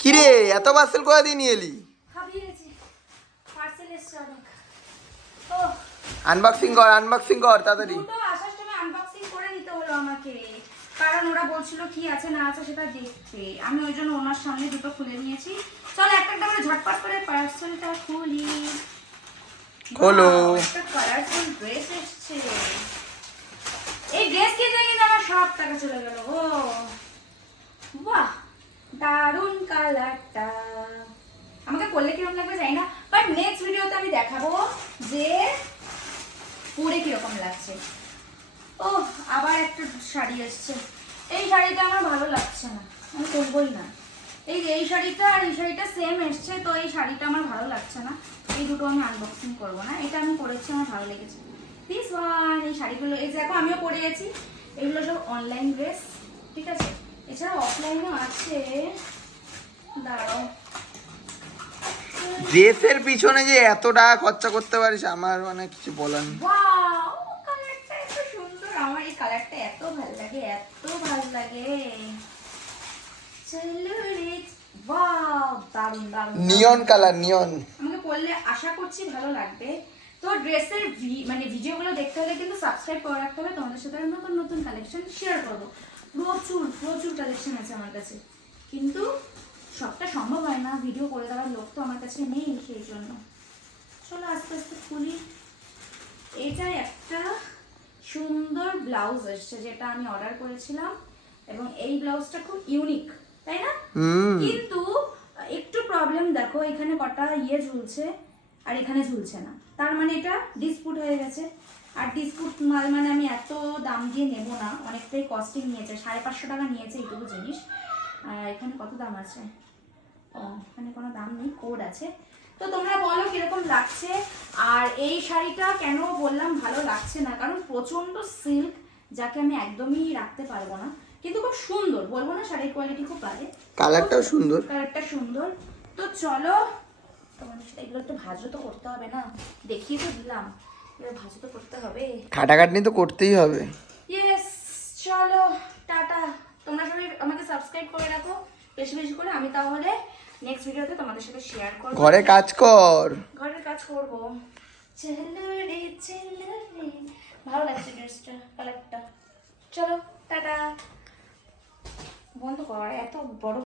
কিরে এত পার্সেল করে দিয়ে নিয়ে এলি? আনবক্সিং কর আনবক্সিং কর তাড়াতাড়ি। আসার সময় আনবক্সিং করে নিতে হলো আমাকে। কারণ ওরা বলছিল কি আছে না আছে সেটা দেখতে। আমি ওই জন্য ওনার সামনে দুটো খুলে নিয়েছি। চল একটা একটা করে ঝটপট করে পার্সেলটা খুলি। খোলো। একটা কালারফুল ড্রেস এসছে। এই ড্রেস কিনতে কিন্তু আমার সব টাকা চলে গেল ও। বাহ। দারুণ কালারটা। আমাকে করলে কীরকম লাগবে জানি না বাট নেক্সট ভিডিওতে আমি দেখাবো যে পরে কীরকম লাগছে। ও আবার একটা শাড়ি এসছে। এই শাড়িটা আমার ভালো লাগছে না, আমি করবোই না। এই এই শাড়িটা আর এই শাড়িটা সেম এসছে, তো এই শাড়িটা আমার ভালো লাগছে না। এই দুটো আমি আনবক্সিং করব না, এটা আমি করেছি আমার ভালো লেগেছে। দিস ওয়ান এই শাড়িগুলো, এই দেখো, আমিও পরে গেছি এগুলো সব অনলাইন ড্রেস ঠিক আছে? এছাড়া অফলাইনও আছে। দাঁড়াও। ড্রেসের পিছনে যে এত টাকা খরচা করতে পারিস আমার মানে কিছু বলার নেই। কালারটা এত সুন্দর। আমার এই কালারটা এত ভালো লাগে এত ভালো লাগে। চলো রে ওয়াও দারুণ দারুণ নিয়ন কালার নিয়ন আমাকে পড়লে আশা করছি ভালো লাগবে। তো ড্রেসের মানে ভিডিওগুলো দেখতে হলে কিন্তু সাবস্ক্রাইব করে রাখতে হবে। তোমাদের সাথে নতুন নতুন কালেকশন শেয়ার করব। প্রচুর প্রচুর কালেকশন আছে আমার কাছে। কিন্তু সবটা সম্ভব হয় না ভিডিও করে দেওয়ার লোক তো আমার কাছে নেই সেই জন্য। চলো আস্তে আস্তে খুলি। এটা একটা সুন্দর ব্লাউজ এসছে যেটা আমি অর্ডার করেছিলাম এবং এই ব্লাউজটা খুব ইউনিক তাই না? কিন্তু একটু প্রবলেম দেখো এখানে কটা ইয়ে ঝুলছে আর এখানে ঝুলছে না। তার মানে এটা ডিসপুট হয়ে গেছে। আর ডিসপুট মাল মানে আমি এত দাম দিয়ে নেব না অনেকটাই কস্টিং নিয়েছে সাড়ে পাঁচশো টাকা নিয়েছে এইটুকু জিনিস। আর এখানে কত দাম আছে? ও এখানে কোনো দাম নেই কোড আছে। তো তোমরা বলো কীরকম লাগছে? আর এই শাড়িটা কেন বললাম ভালো লাগছে না? কারণ প্রচণ্ড সিল্ক যাকে আমি একদমই রাখতে পারব না। কিন্তু খুব সুন্দর বলব না শাড়ির কোয়ালিটি খুব ভালো। কালারটাও সুন্দর। কালারটা সুন্দর। তো চলো তোমাদের সাথে এগুলো একটু ভাজও তো করতে হবে না? দেখিয়ে তো দিলাম। এবার তো করতে হবে। খাটাখাটনি তো করতেই হবে। ইয়েস চলো টাটা। তোমরা সবাই আমাকে সাবস্ক্রাইব করে রাখো। বেশি বেশি করে আমি তাহলে নেক্সট ভিডিওতে তোমাদের সাথে শেয়ার করব। ঘরে কাজ কর। ঘরের কাজ করব। চলো রে চলো রে ভালো লাগছে ড্রেসটা কালারটা চলো টাটা। বন্ধ কর এত বড়